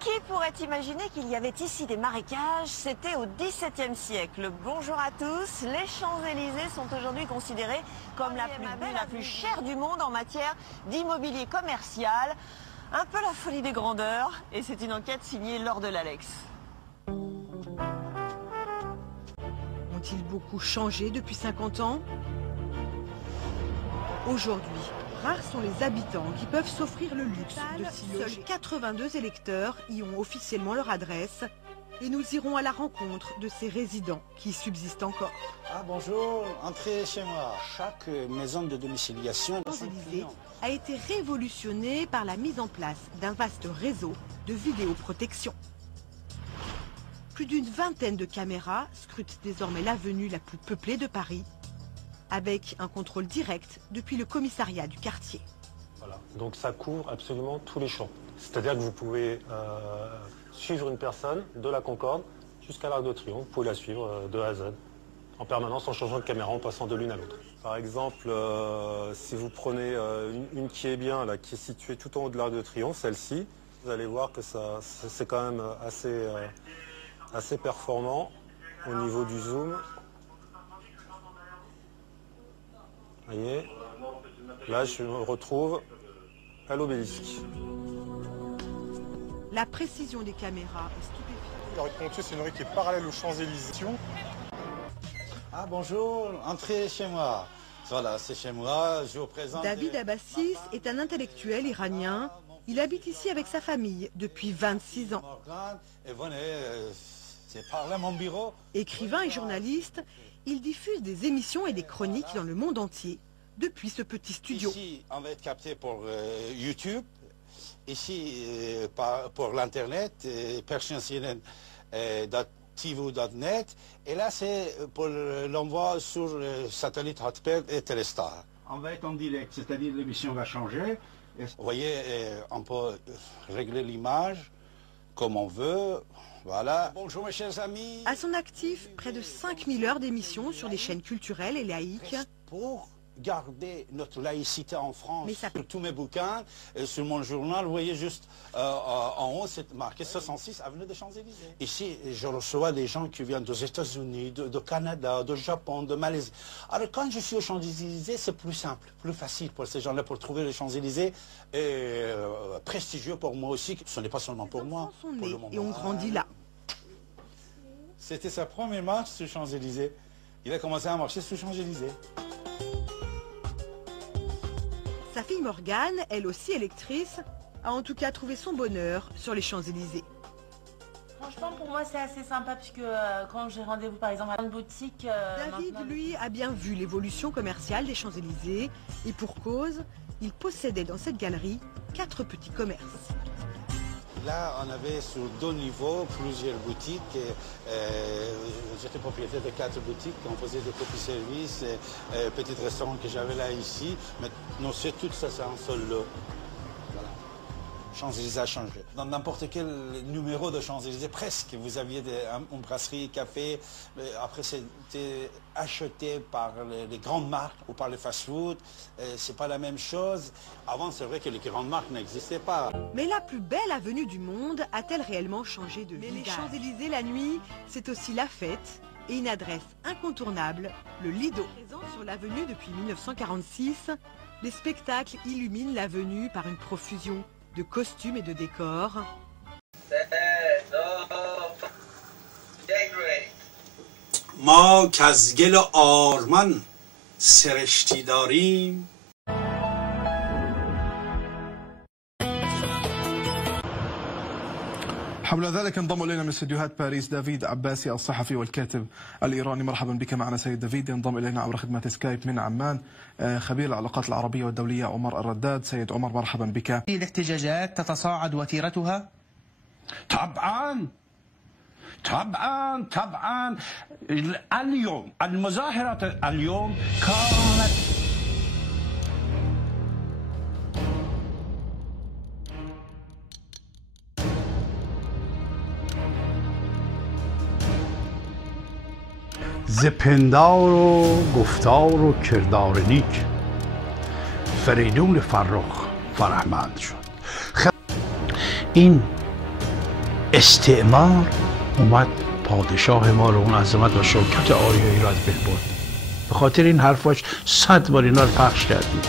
Qui pourrait imaginer qu'il y avait ici des marécages? C'était au XVIIe siècle. Bonjour à tous. Les Champs-Élysées sont aujourd'hui considérés comme la plus belle, la plus chère du monde en matière d'immobilier commercial. Un peu la folie des grandeurs. Et c'est une enquête signée Laure de l'Alex. Ont-ils beaucoup changé depuis 50 ans? Aujourd'hui, rares sont les habitants qui peuvent s'offrir le luxe de s'y loger. Seuls 82 électeurs y ont officiellement leur adresse et nous irons à la rencontre de ces résidents qui subsistent encore. Ah bonjour, entrez chez moi. Chaque maison de domiciliation Champs-Élysées a été révolutionné par la mise en place d'un vaste réseau de vidéoprotection. Plus d'une vingtaine de caméras scrutent désormais l'avenue la plus peuplée de Paris, avec un contrôle direct depuis le commissariat du quartier. Voilà. Donc ça couvre absolument tous les champs. C'est-à-dire que vous pouvez suivre une personne de la Concorde jusqu'à l'Arc de Triomphe. Vous pouvez la suivre de A à Z, en permanence, en changeant de caméra, en passant de l'une à l'autre. Par exemple, si vous prenez une qui est bien, là, qui est située tout en haut de l'Arc de Triomphe, celle-ci, vous allez voir que c'est quand même assez performant au niveau du zoom. Vous voyez, là je me retrouve à l'obélisque. La précision des caméras est stupéfiante. La rue de Pontier, c'est une rue qui est parallèle aux Champs-Élysées. Ah bonjour, entrez chez moi. Voilà, c'est chez moi, je vous présente... David Abbassis est un intellectuel iranien. Il habite ici avec sa famille depuis 26 ans. Et venez, c'est par là mon bureau. Écrivain et journaliste, il diffuse des émissions et des chroniques dans le monde entier depuis ce petit studio. Ici, on va être capté pour YouTube. Ici, pour l'Internet, persiancnn.tv.net. Et là, c'est pour l'envoi sur le satellite Hotbird et Telestar. On va être en direct, c'est-à-dire l'émission va changer. Vous voyez, on peut régler l'image comme on veut. Voilà. Bonjour mes chers amis. À son actif, près de 5000 heures d'émissions sur des chaînes culturelles et laïques. Pour garder notre laïcité en France, mais ça... sur tous mes bouquins, sur mon journal, vous voyez juste en haut, c'est marqué 66 avenue des Champs-Élysées. Ici, je reçois des gens qui viennent des États-Unis, de Canada, de Japon, de Malaisie. Alors quand je suis aux Champs-Élysées, c'est plus simple, plus facile pour ces gens-là pour trouver les Champs-Élysées et prestigieux pour moi aussi. Ce n'est pas seulement pour moi. Sont nés et ont grandi là. C'était sa première marche sur Champs-Élysées. Il a commencé à marcher sur Champs-Élysées. Sa fille Morgane, elle aussi électrice, a en tout cas trouvé son bonheur sur les Champs-Élysées. Franchement, pour moi, c'est assez sympa puisque quand j'ai rendez-vous, par exemple, à une boutique... David, lui, a bien vu l'évolution commerciale des Champs-Élysées et pour cause, il possédait dans cette galerie 4 petits commerces. Là, on avait sur 2 niveaux plusieurs boutiques. J'étais propriétaire de 4 boutiques. On faisait des petits services, petits restaurants que j'avais là ici. Maintenant, c'est tout ça, c'est un seul lot. Voilà. Champs-Élysées a changé. Dans n'importe quel numéro de Champs-Élysées, presque, vous aviez une brasserie, café. Après, c'était acheté par les grandes marques ou par les fast-food. C'est pas la même chose. Avant, c'est vrai que les grandes marques n'existaient pas. Mais la plus belle avenue du monde a-t-elle réellement changé de visage? Mais les Champs-Élysées la nuit, c'est aussi la fête et une adresse incontournable, le Lido. Présent sur l'avenue depuis 1946, les spectacles illuminent l'avenue par une profusion de costumes et de décors. ما که از گل آرمان سرشتی داریم حول ذلك انضم الينا من استديوهات باريس دافيد عباسي الصحفي والكاتب الايراني. مرحبا بك معنا سيد دافيد. ينضم الينا عبر خدمه سكايب من عمان خبير العلاقات العربيه والدوليه عمر الرداد. سيد عمر مرحبا بك. الاحتجاجات تتصاعد وتيرتها؟ طبعا اليوم المظاهرات اليوم كانت ز پندار و گفتار و کردار نیک فریدون فرخ فرهمند شد. این استعمار اومد پادشاه ما رو، اون عظمت و شوکت آریایی رو از بین برد. به خاطر این حرفاش 100 بار اینا رو پخش کردیم.